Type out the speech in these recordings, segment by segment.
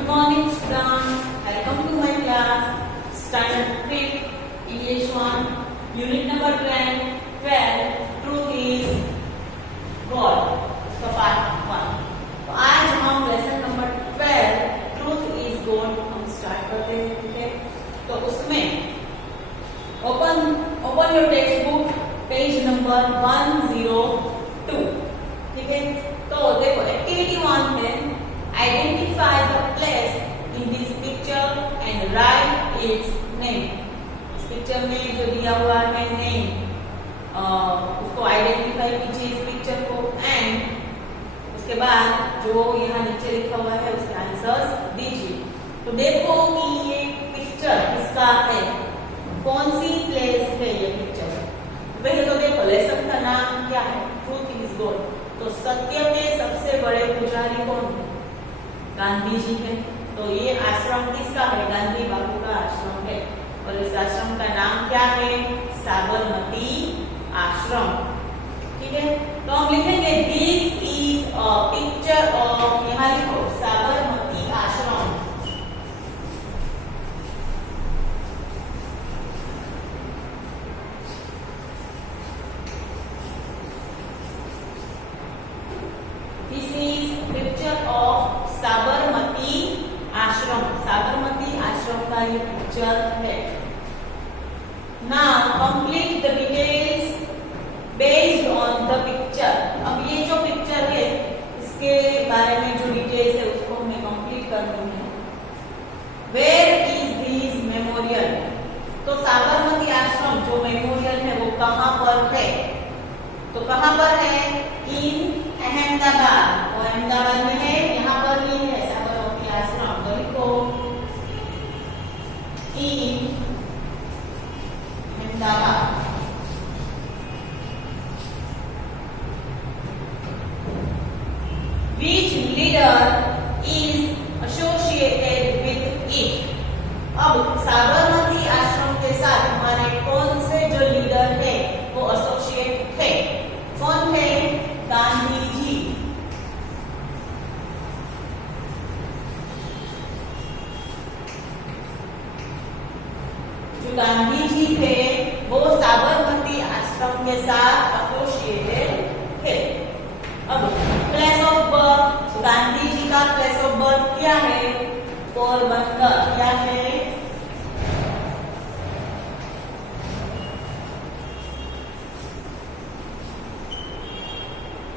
Good morning, students. Welcome to my class. Standard 5, English 1, Unit number 12. Truth is God. उसका part 1. तो आज हम lesson number 12, Truth is God, हम start करते हैं. ठीक है. तो उसमें open your text book, page number 102. ठीक है. तो देखो एक्टिविटी 1 है identify the place in this picture and right it's name. इस पिक्चर में जो दिया हुआ है नेम, उसको आइडेंटिफाई कीजिए इस पिक्चर को, एंड उसके बाद जो यहाँ नीचे लिखा हुआ है उसके आंसर्स दीजिए. तो देखो कि ये पिक्चर किसका है, कौन सी प्लेस है ये पिक्चर. पहले तो देखो लेसन का नाम क्या है, ट्रूथ इज गॉड. तो सत्य के सबसे बड़े पुजारी कौन है, गांधी जी है. तो ये आश्रम किसका है, गांधी बापू का आश्रम है. और इस आश्रम का नाम क्या है, साबरमती आश्रम. ठीक है. तो हम लिखेंगे this is a picture of, यहाँ लिखो साबरमती आश्रम. This is picture of Sabarmati आश्रम. साबरमती आश्रम का ये पिक्चर है. Now complete the details based on the picture. अब ये जो पिक्चर है इसके बारे में जो डिटेल्स है उसको हमें कंप्लीट करनी है. Where is this memorial. तो साबरमती आश्रम जो मेमोरियल है वो कहाँ पर है, तो कहाँ पर है, इन अहमदाबाद. और अहमदाबाद में है, यहाँ पर ही है साबरमती आश्रम. तो लिखो इन Ahmedabad. Which leader is associated with it. अब साबरमती आश्रम के साथ हमारे कौन से जो लीडर है वो एसोसिएट थे. कौन थे, गांधी जी. जो गांधी जी थे वो साबरमती आश्रम के साथ एसोसिएटेड थे. अब place of birth, Gandhi ji का प्लेस ऑफ बर्थ क्या है, पोरबंदर. क्या है,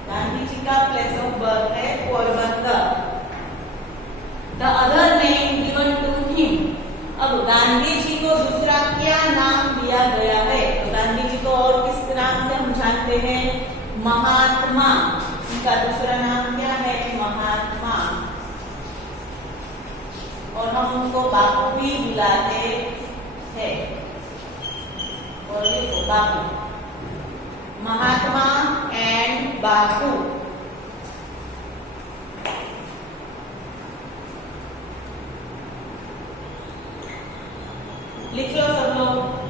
गांधी जी का प्लेस ऑफ बर्थ है Porbandar. The other name given to him. अब गांधी जी को दूसरा क्या नाम दिया गया है, तो गांधी जी को और किस नाम से हम जानते हैं, महात्मा. उनका दूसरा नाम क्या है, महात्मा. और हम उनको बापू भी बुलाते हैं. और लिखो बापू, महात्मा एंड बापू. लिख लो सब लोग.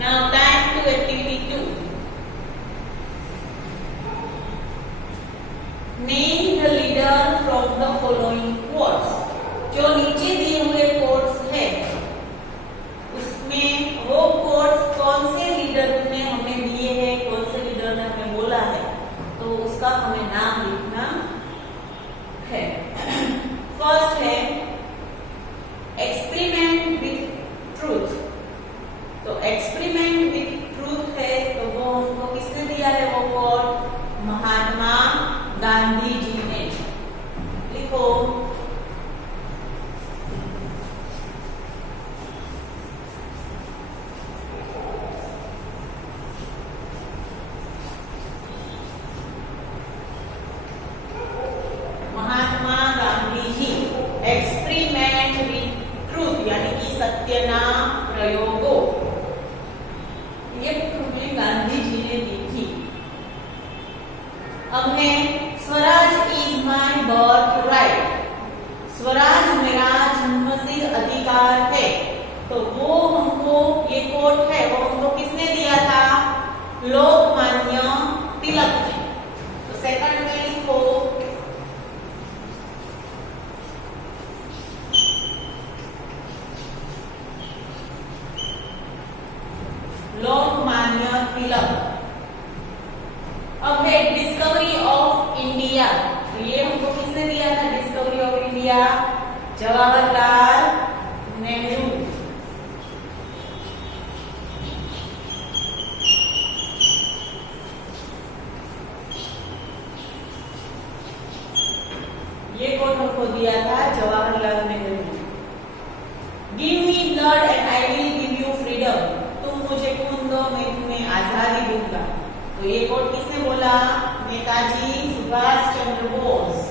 Now time to activity 2. Name the leader from the following quotes. जो नीचे दिए हुए quotes है उसमें वो quotes कौन से लीडर ने हमें दिए हैं, कौन से लीडर ने हमें बोला है, तो उसका हमें नाम लिखना है. फर्स्ट है एक्सपेरिमेंट विथ ट्रूथ. तो एक्सपेरिमेंट विथ ट्रूथ है, तो वो हमको किसने दिया है, वो कोट महात्मा गांधी जी ने. लिखो महात्मा गांधी जी. एक्सपेरिमेंट विथ ट्रूथ यानी कि सत्य ना प्रयोगो. ये कोट है वो हमको किसने दिया था? लोकमान्य तिलक ने। तो सेकंड में लिखो लोकमान्य तिलक। अब है डिस्कवरी ऑफ इंडिया। तो ये हमको किसने दिया था discovery of India? Jawaharlal Nehru. ये कोट हमको दिया था Jawaharlal Nehru. Give me blood and I will give you freedom. तुम मुझे खून दो मैं तुम्हें आजादी दूंगा। तो ये कोट किसने बोला? नेताजी सुभाष चंद्र बोस।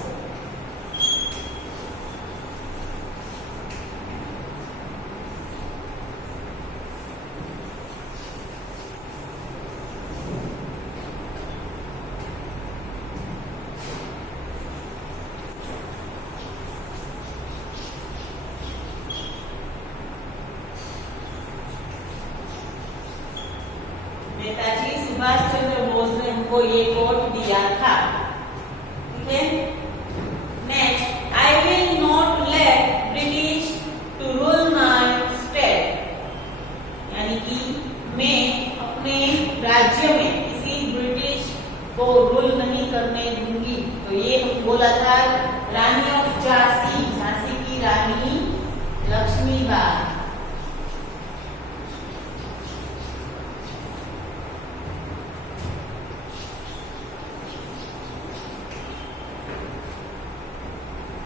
नेताजी सुभाष चंद्र बोस ने हमको ये कोट दिया था। ठीक है, next, I will not let British to rule my state. यानी कि मैं अपने राज्य में किसी ब्रिटिश को रूल नहीं करने दूंगी। तो ये बोला था रानी ऑफ झांसी, झांसी की रानी लक्ष्मीबाई।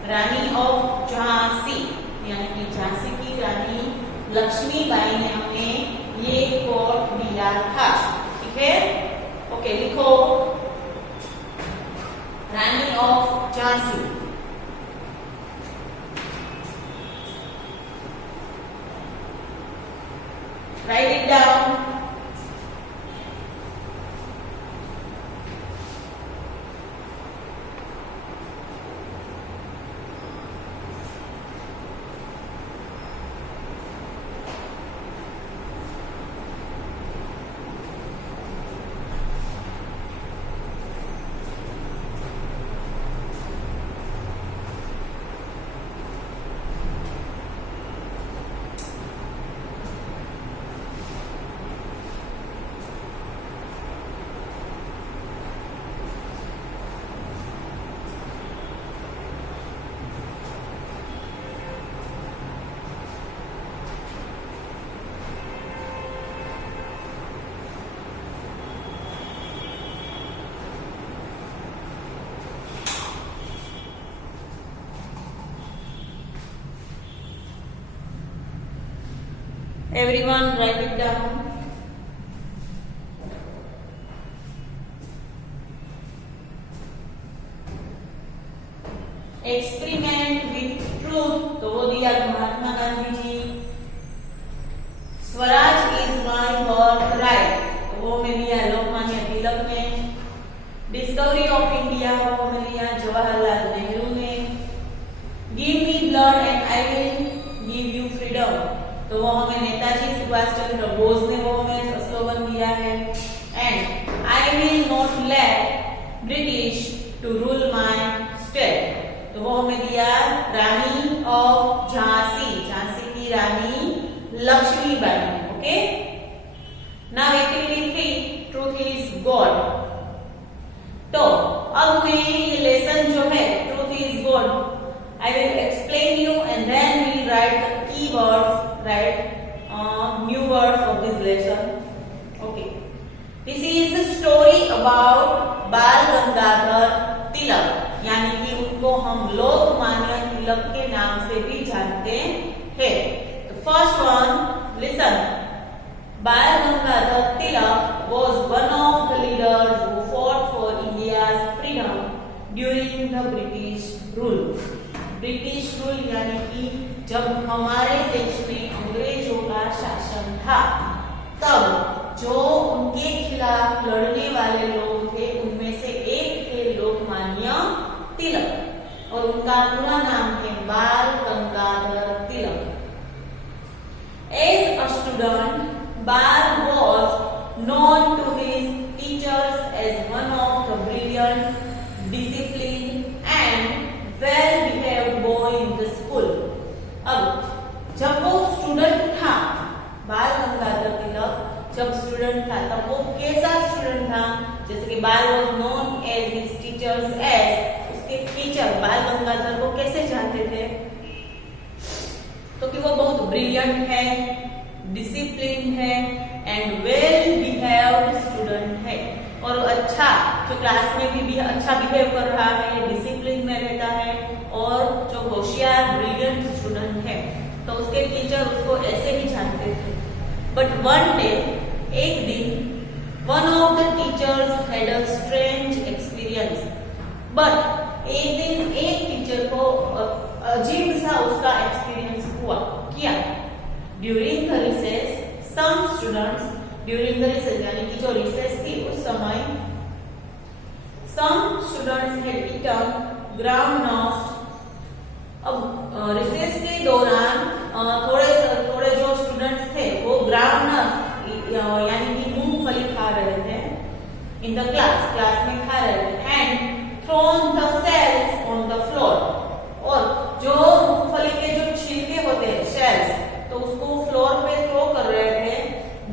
रानी ऑफ झांसी यानी कि झांसी की रानी लक्ष्मीबाई ने हमें ये कोट दिया था। ठीक है, ओके, लिखो Rani of Jhansi. Write it down. Everyone write it down. Experiment with truth, तो वो दिया Mahatma Gandhi ji. Swaraj is my birthright, तो वो में दिया लोकमान्य तिलक ने। डिस्कवरी ऑफ इंडिया वो में दिया जवाहरलाल नेहरू ने। Give me blood and I will give you freedom, तो वो हमें नेताजी सुभाष चंद्र बोस ने वो हमें स्लोगन दिया है। And I will not let British to rule my state, तो वो हमें दिया रानी ऑफ झांसी, झांसी की रानी लक्ष्मीबाई ने। Okay, now activity 3, truth is God. तो अब मैं ये लेसन जो है truth is God, I will explain you and then we write the keywords, right new words of this lesson. Okay, this is the story about बाल गंगाधर तिलक, यानी कि उनको हम लोकमान्य तिलक के नाम से भी जानते हैं। तो फर्स्ट वन, लिसन। बाल Gangadhar Tilak was one of the leaders who fought for India's freedom during the British rule. British rule यानी कि जब हमारे देश में अंग्रेजों का शासन था, तब जो उनके खिलाफ लड़ने वाले लोग थे उनमें से एक थे लोकमान्य तिलक, और उनका पूरा नाम है बाल Gangadhar Tilak. As a student, Bal was known to his teachers as one of the brilliant, disciplined and well-behaved boy in the school. अब जब वो स्टूडेंट था, बाल गंगाधर तिलक जब स्टूडेंट था तब वो कैसा स्टूडेंट था? जैसे कि Bal was known as his teachers as, उसके टीचर बाल गंगाधर को कैसे जानते थे? तो कि वो बहुत ब्रिलियंट है, डिसिप्लिन है एंड वेल बिहेव्ड स्टूडेंट है, और अच्छा जो क्लास में भी अच्छा बिहेव कर रहा है, डिसिप्लिन में रहता है और जो होशियार ब्रिलियंट स्टूडेंट है, तो उसके टीचर उसको ऐसे ही जानते थे. बट वन डे, एक दिन, one of the teachers had a strange experience. But एक दिन एक टीचर को अजीब सा उसका एक्सपीरियंस किया. During the recess, some students, during the recess यानी कि जो रिसेस थी उस समय, some students had eaten ground nuts. अब रिसेस के दौरान थोड़े जो स्टूडेंट्स थे वो ग्राउंड नट्स यानी कि मूंगफली खा रहे थे. इन द क्लास में खा रहे थे. And thrown the shells on the floor, और जो मूंगफली के जो छिलके होते हैं शेल्स, तो उसको फ्लोर पे थ्रो कर रहे थे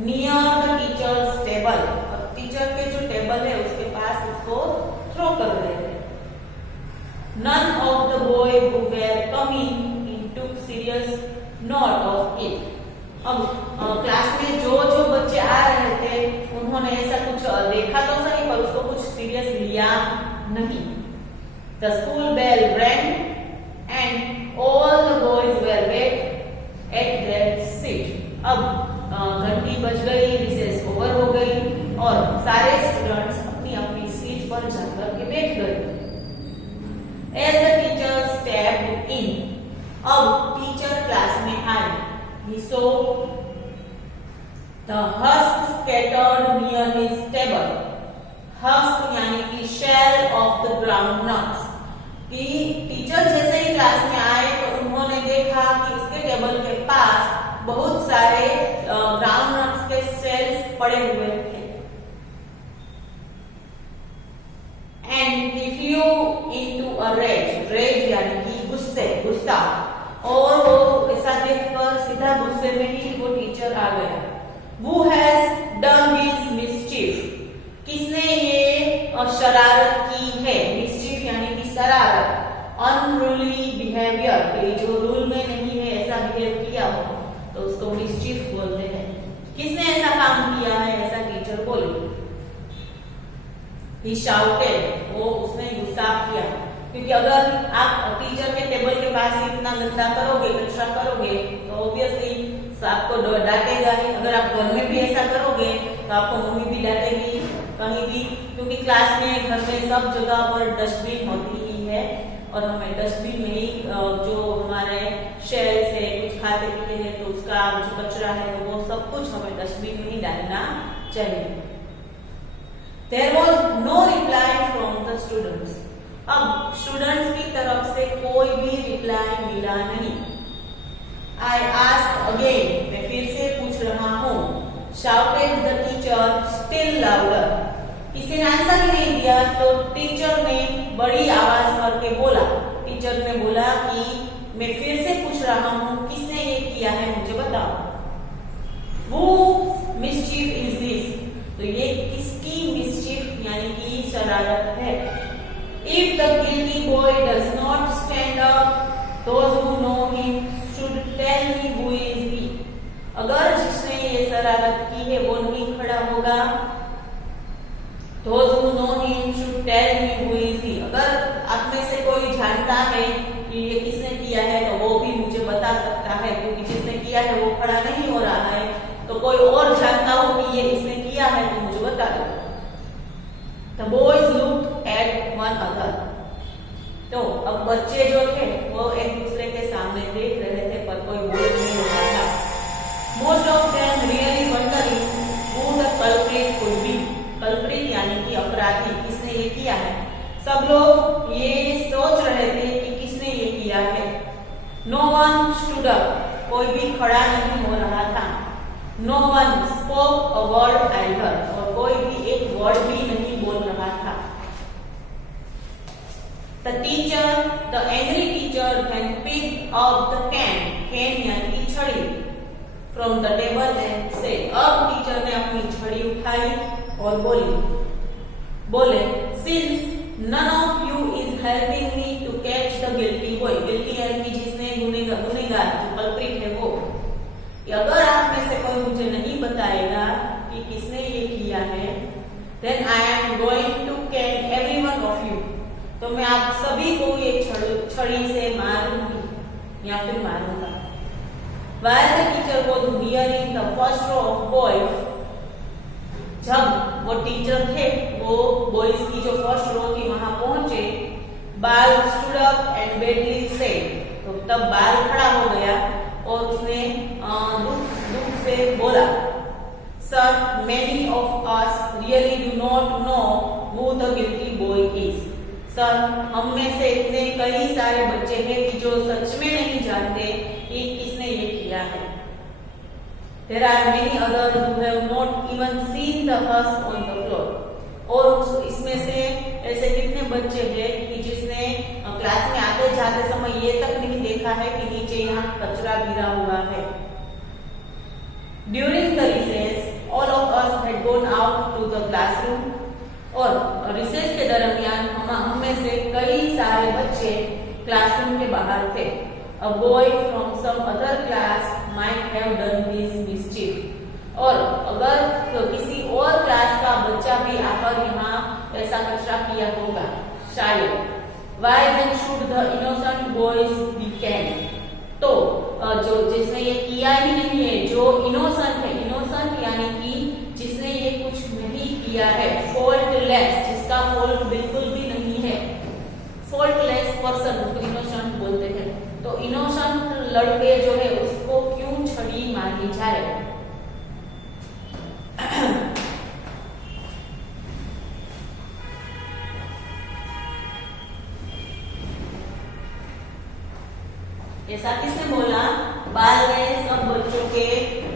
नियर द टीचर्स टेबल. और टीचर के जो टेबल है उसके पास उसको थ्रो कर रहे थे. None of the boys who were coming took serious note of it. अब क्लास में जो बच्चे आ रहे थे उन्होंने ऐसा कुछ देखा तो सही पर उसको कुछ सीरियस लिया नहीं. The school bell rang and all the boys were back at their seat. अब घंटी बज गई, रिसेस ओवर हो गई और सारे स्टूडेंट्स अपनी अपनी सीट पर जाकर के बैठ गए. As the teacher stepped in, अब टीचर क्लास में आए. He saw the husk scattered near his table. Husk यानी कि shell of the ground nuts. Teacher जैसे ही क्लास में आए तो उन्होंने देखा कि उसके टेबल के पास बहुत सारे ग्राउंड नट्स के शेल्स पड़े हुए थे. And he flew into a rage. Rage यानी कि गुस्सा. और वो ऐसा देखकर सीधा गुस्से में ही वो टीचर आ गया. Who has done this mischief? किसने ये शरारत की है? Mischief यानी कि शरारत. Unruly behavior, जो रूल में नहीं है ऐसा बिहेव किया हो तो उसको mischief बोलते हैं. किसने ऐसा काम किया है? ऐसा टीचर बोले. He shouted, वो उसने गुस्सा किया. क्योंकि अगर आप टीचर के टेबल के पास इतना गंदा करोगे, कचरा करोगे तो ऑब्वियसली आपको डांटेगा ही. अगर आप घर में भी ऐसा करोगे तो आपको मम्मी भी डांटेगी कहीं भी, क्योंकि क्लास में, घर में सब जगह पर डस्टबिन होती ही है और हमें डस्टबिन में ही जो हमारे शेल्स है, कुछ खाते पीते हैं तो उसका जो कचरा है तो वो सब कुछ हमें डस्टबिन में ही डालना चाहिए. There was no reply from the students. अब स्टूडेंट्स की तरफ से कोई भी रिप्लाई मिला नहीं. I asked again, मैं फिर से पूछ रहा हूँ. Shouted the teacher still louder. किसी ने आंसर ही नहीं दिया तो टीचर ने बड़ी आवाज करके बोला. टीचर ने बोला कि मैं फिर से पूछ रहा हूँ, किसने ये किया है मुझे बताओ. Whose mischief is this? तो ये किसकी मिस्चिफ यानी कि शरारत है. If the guilty boy does not stand up, those who know him should tell me who is he. अगर जिसने ये शरारत की है वो नहीं खड़ा होगा, those who know him should tell me who is he. अगर आप में से कोई जानता है कि ये किसने किया है तो वो भी मुझे बता सकता है, क्योंकि जिसने किया है वो खड़ा नहीं हो रहा है. तो कोई और जानता हो कि ये इसने किया है तो मुझे बता दो. The boys looked at one another. तो अब बच्चे जो थे वो एक दूसरे के सामने देख रहे थे पर कोई बोल नहीं रहा था. Most of them really wondering who the culprit could be. Culprit यानी कि अपराधी, किसने ये किया है. सब लोग ये सोच रहे थे कि किसने ये किया है. No one stood up. कोई भी खड़ा नहीं हो रहा था. No one spoke a word either, और कोई भी एक वर्ड भी नहीं बोल रहा था। The teacher, the angry teacher can pick up the cane यानी छड़ी, फ्रॉम द टेबल एंड से, अब टीचर ने अपनी छड़ी उठाई और बोले since none of you is helping me to catch the guilty boy, guilty यानी जिसने गुनहगार जो कल्प्रिट है वो, अगर आप में से कोई मुझे नहीं बताएगा कि किसने ये किया है, then I am going to catch every one of you, तो मैं आप सभी को ये छड़ी से मारूंगी या फिर मारूंगा। While the teacher was nearing the first row of boys, जब वो टीचर थे वो बॉयज की जो फर्स्ट रो थी वहां पहुंचे, बाल stood up and badly said, तो तब बाल खड़ा हो गया और उसने दुख से बोला, Sir, many of us really do not know who the guilty boy is. Sir, हम में से इतने कई सारे बच्चे हैं कि जो सच में नहीं जानते कि किसने ये किया है। There are many others who have not even seen the husk on the floor. और इसमें से ऐसे कितने बच्चे हैं कि जिसने क्लास में आते जाते समय ये तक नहीं देखा है कि नीचे यहाँ कचरा गिरा हुआ है। During the recess, all of us had gone out to the classroom. और रिसेस के दरमियान हम में से कई सारे बच्चे क्लासरूम के बाहर थे। A boy from some other class might have done this mischief. और अगर तो किसी और क्लास का बच्चा भी आकर यहाँ ऐसा कचरा किया होगा शायद। Why then should the innocent boys be caned? तो जो जिसने ये किया ही नहीं है, जो इनोसेंट है, इनोसेंट यानी कि जिसने ये कुछ नहीं किया है, faultless, जिसका फॉल्ट बिल्कुल भी नहीं है, faultless पर्सन उसको इनोसेंट बोलते हैं। तो इनोसेंट लड़के जो है उसको क्यों छड़ी मारी जाए? ऐसा किसने बोला? बाल ने सब बच्चों के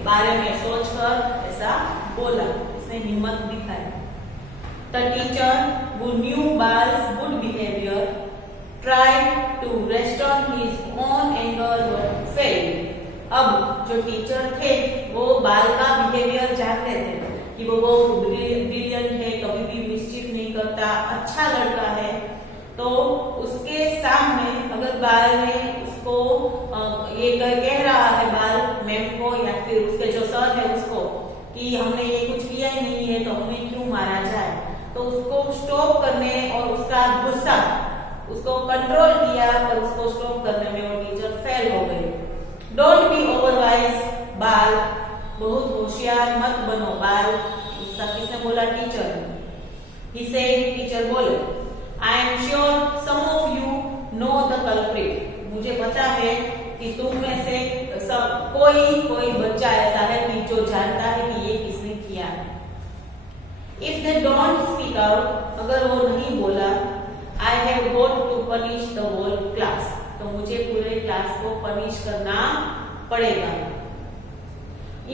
बारे में सोचकर ऐसा बोला, इसने हिम्मत दिखाई। The teacher who knew Bal's good behavior tried to restrain his own anger but failed. अब जो टीचर थे वो बाल का बिहेवियर जानते थे कि वो ब्रिलियंट है, कभी भी मिसचीफ नहीं करता, अच्छा लड़का है। तो उसके सामने अगर बाल ने उसको ये कह रहा है, बाल मैम को या फिर उसके जो सर है उसको, कि हमने ये कुछ किया ही नहीं है तो हमें क्यों मारा जाए, तो उसको स्टॉप करने और उसका गुस्सा उसको कंट्रोल किया, पर उसको स्टॉप करने में वो टीचर फेल हो गई। डोंट बी ओवरवाइज बाल, बहुत होशियार मत बनो बाल, उसका किसने बोला? टीचर। ही सेड, टीचर बोले, I am sure some of you know the culprit, मुझे पता है कि तुम में से सब कोई बच्चा ऐसा है कि जो जानता है कि ये किसने किया है। If they don't speak out, अगर वो नहीं बोला, I have got to punish the whole class, तो मुझे पूरे क्लास को पनिश करना पड़ेगा।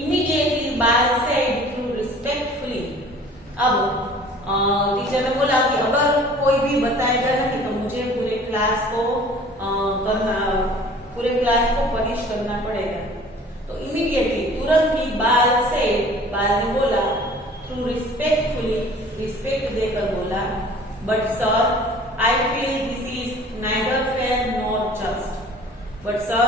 इमीडिएटली बाल सेड थ्रू रिस्पेक्टफुली, अब टीचर ने बोला कि अगर कोई भी बताएगा नहीं तो मुझे पूरे क्लास को पनिश करना पड़ेगा। तो इमीडिएटली तुरंत ही बाल ने बोला थ्रू रिस्पेक्टफुली, रिस्पेक्ट देकर बोला, but sir I feel this is neither fair not just, but sir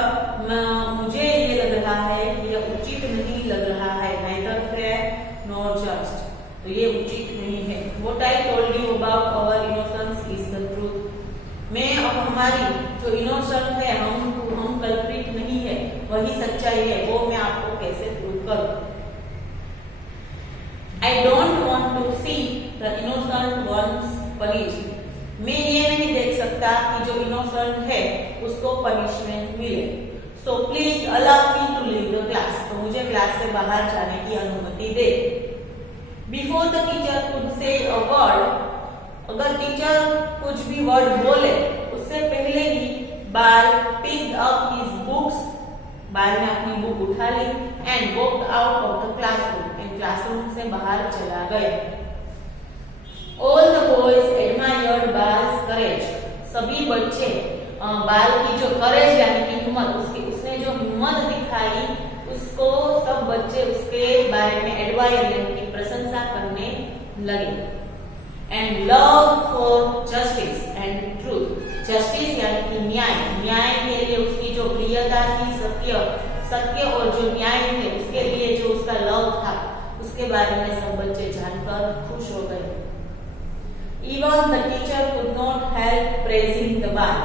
मुझे ये लग रहा है, ये उचित नहीं लग रहा है, नाइदर फेयर नॉट जस्ट, तो ये उचित नहीं है। What I told you about our innocence is the truth. मैं अब हमारी जो इनोसेंट है, हम कल्प्रिट नहीं है, वही सच्चाई है, वो मैं आपको कैसे प्रूव करूं? I don't want to see the innocent ones punished. मैं ये नहीं देख सकता कि जो इनोसेंट है उसको पनिशमेंट मिले। So please allow me to leave the class. तो मुझे क्लास से बाहर जाने की अनुमति दे। Before the teacher could say a word, अगर टीचर कुछ भी वर्ड बोले उससे पहले ही बाल picked up his books, बाल ने अपनी बुक उठा ली and walked out of the classroom and classroom से बाहर चला गया। All the boys admired Bal's courage, सभी बच्चे बाल की जो करेज यानी कि हिम्मत, उसने जो हिम्मत दिखाई उसको सब बच्चे उसके बारे में एडमायर यानी कि प्रशंसा करने लगे। And love for justice and truth, justice यानी कि न्याय, न्याय के लिए उसकी जो प्रियता थी, सत्य और जो न्याय थे उसके लिए जो उसका लव था उसके बारे में सब बच्चे जानकर खुश हो गए। Even the teacher could not help praising the ball.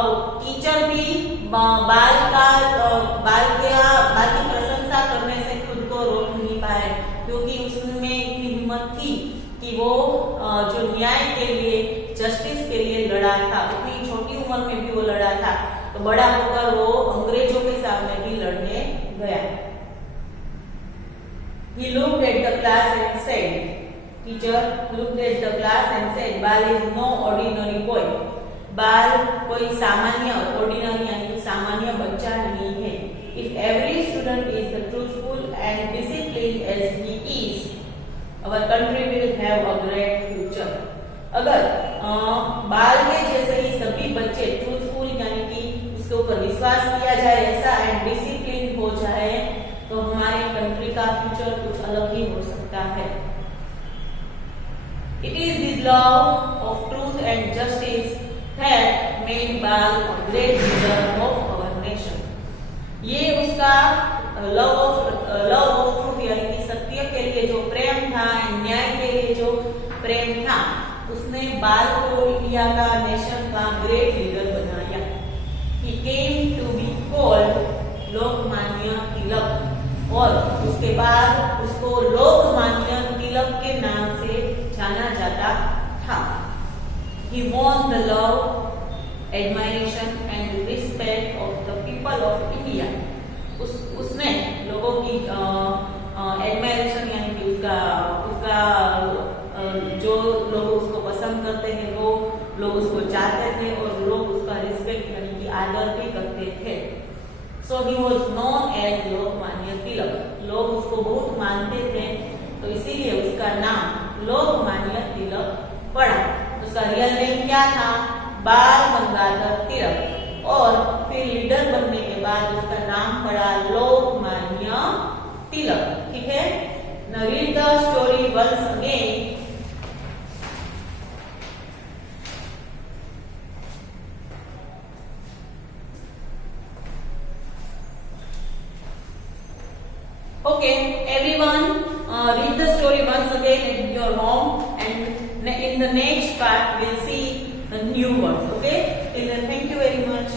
अब टीचर भी बाल की प्रशंसा करने से खुद को रोक नहीं पाए, क्योंकि उसमें इतनी हिम्मत थी कि वो जो न्याय के लिए, जस्टिस के लिए लड़ा था। उतनी छोटी उम्र में भी वो लड़ा था, तो बड़ा होकर वो अंग्रेजों के सामने भी लड़ने गया। He looked at the class and said, teacher looked at the class and said, Bal is no ordinary boy. बाल कोई सामान्य, ordinary यानी सामान्य बच्चा नहीं है। If every student is the truthful and disciplined as he is, our country will have a great future. अगर बाल के जैसे ही सभी बच्चे ट्रूथफुल यानी कि उसके ऊपर विश्वास किया जाए ऐसा एंड डिसिप्लिन हो जाए तो हमारे कंट्री का फ्यूचर कुछ अलग ही हो सकता है। It is the love of truth and justice that made Bal a great leader of our nation. ये उसका love of truth यानी कि सत्य के लिए जो प्रेम था, न्याय के लिए जो प्रेम था, उसने बाल को इंडिया का, नेशन का ग्रेट लीडर बनाया। He came to be called Lokmanya Tilak और उसके बाद उसको लोकमान्य तिलक के नाम से जाना जाता था। He won the love, admiration and respect of the people of India. उसने लोगों की एडमायरेशन यानी कि उसका जो लोग उसको पसंद करते हैं वो लोग उसको चाहते थे और लोग उसका रिस्पेक्ट यानी कि आदर भी करते थे। So he was known as Lokmanya Tilak, लोग उसको बहुत मानते थे तो इसीलिए उसका नाम लोकमान्य तिलक पड़ा। उसका रियल नेम क्या था? बाल गंगाधर तिलक, और फिर लीडर बनने के बाद उसका नाम पड़ा लोकमान्य तिलक। ठीक है, now read the story once again. Okay, everyone, read the story once again in your home, and in the next part we'll see the new words. Okay, till then, thank you very much.